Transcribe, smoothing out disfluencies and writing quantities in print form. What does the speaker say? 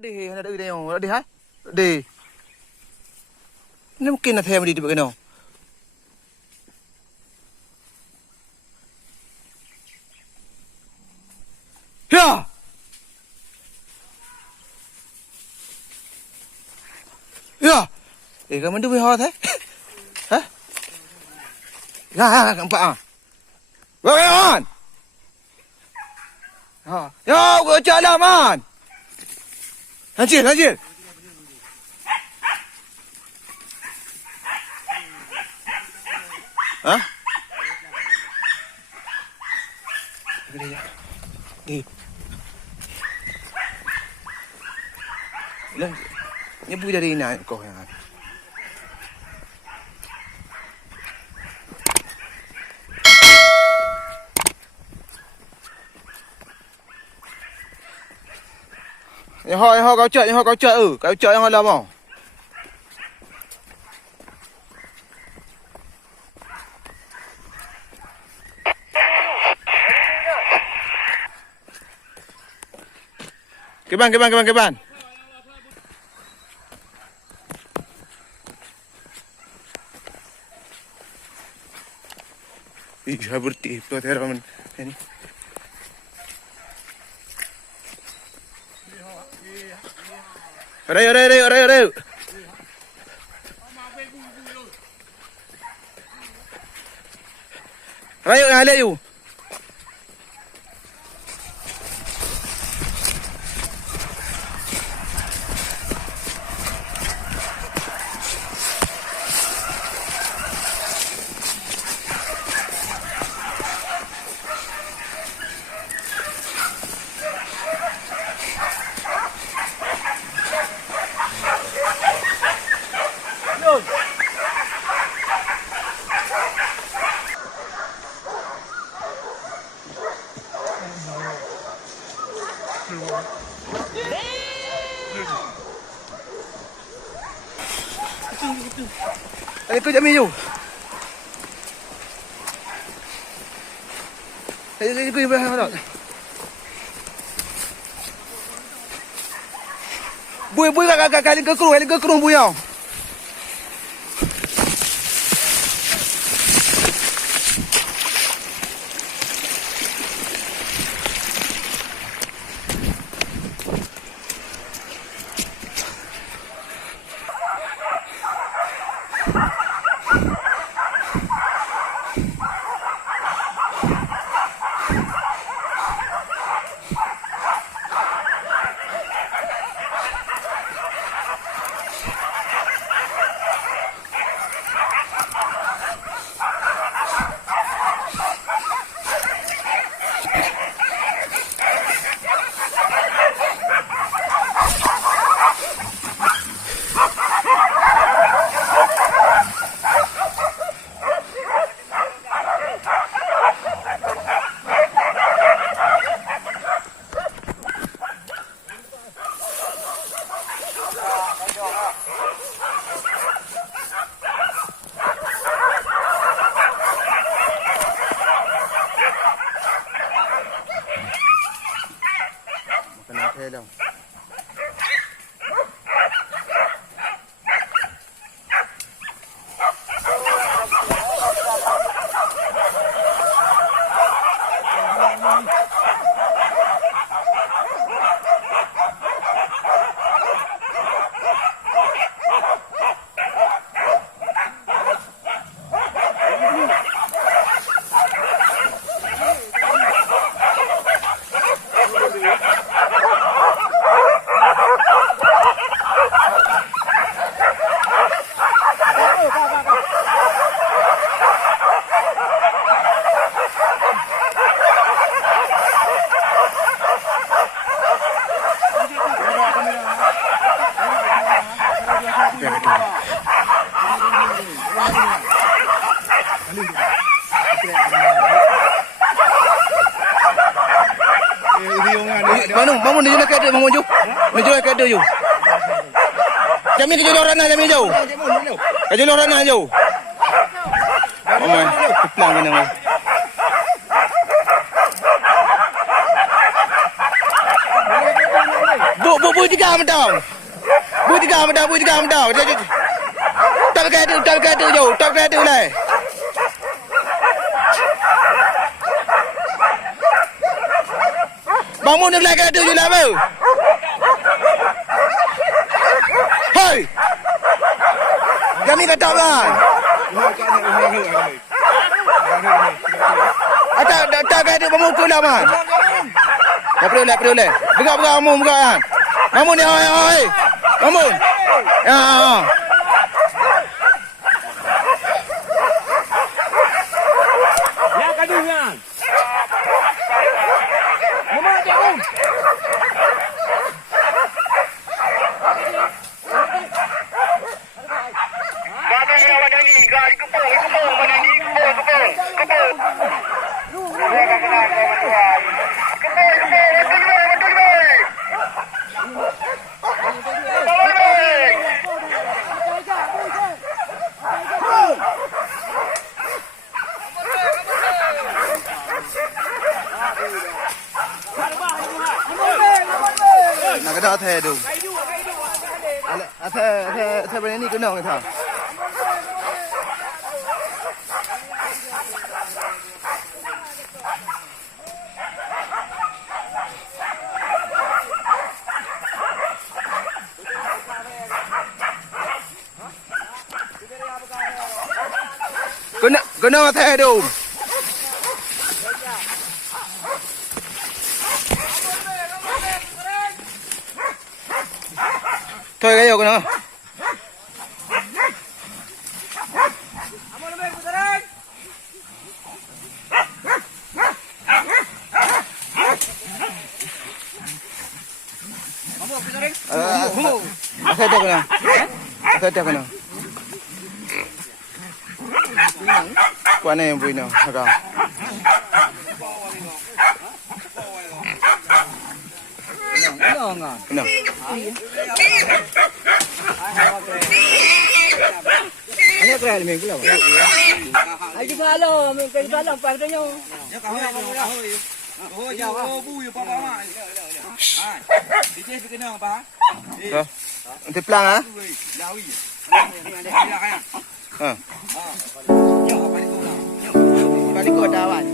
Đi, nó đi đây nó đi hả? Đi. Nó kia là theo đi được cái nào? Hả? Hả? Để cái mình đưa ho thế. Hả? Ya, nampak ah. Bagaimana? Ha. Ya, gua jalan man. Lanjut. Hah? Đi. Lên. Nhớ vui ra đi nè, coi à. Họ cáo trợ họ làm không? Cái bàn. Iya berarti pelajaran ini. Ở đây. Ai lấy dù. Ini kau jamil you. Ini kau yang berapa? Bui kali ke kerung bui yang. Hello. Bangun dia nak kereta bangun jauh. Menjual kereta jauh. Jamil ke jual ranah jamil jauh. Ke jual ranah jauh. Aman. Keplang kena mai. Bu bui tiga mentang. Bui tiga mentang. Tak kata jauh. Tak kata lah. Bangun ni belakang kata je lah apa? Hei! Kami kata kan? Tak kata pemukul lah man. Tak perlu lah. Berak bangun kan. Bangun ni hoi. Bangun. Ya. Ya kadungan. Mama jangan. Babi yang ada ni, gai kepung mana ni, kepung. Nak kena atas tu. Atas benda ni kena kata. Kena atas tu. Thôi cái vô nữa. Saya kena. Kuat ni yang bui ni, agak. Kena. Hanya kerana minggu lah. Aji salam, minggu salam pas tu nyo. Ya kau nak kau dah hoi. Oh ya, oh bu ya papa mak. Ah. Dia kena apa? Nanti pelang ah. Jawi. Ya kan. Ha. Ya, balik kau dah. Balik kau dah awal.